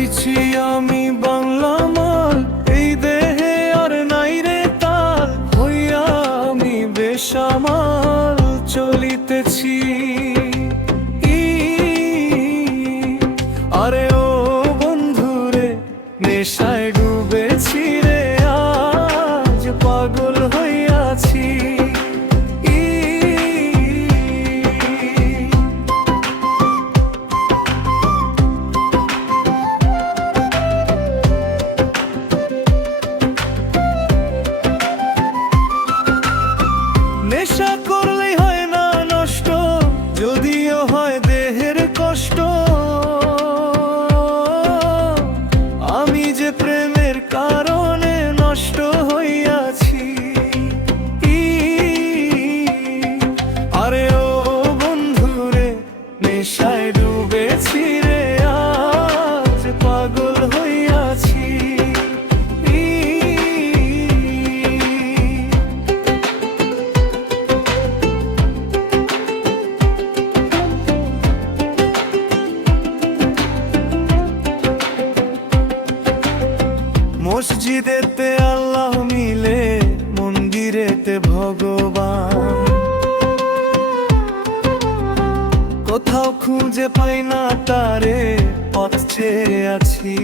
গাইছি আমি বাংলা মাল, এই দেহে আর নাই রে তাল, হইয়া আমি বেসামাল চলিতেছি। আরে ও বন্ধুরে, নেশায় ডুবেছি রে, আজ পাগল হইয়াছি। নেশা করলেই হয় না নষ্ট, যদিও হয় দেহের কষ্ট। আমি যে প্রেমের কারণে নষ্ট হইয়াছি। আরে ও বন্ধুরে, নেশায় ডুবেছি রে, আজ পাগল হইয়াছি। মসজিদেতে আল্লাহ মিলে, মন্দিরেতে ভগবান, কোথাও খুঁজে পাই না তারে, পথ চেয়ে আছি।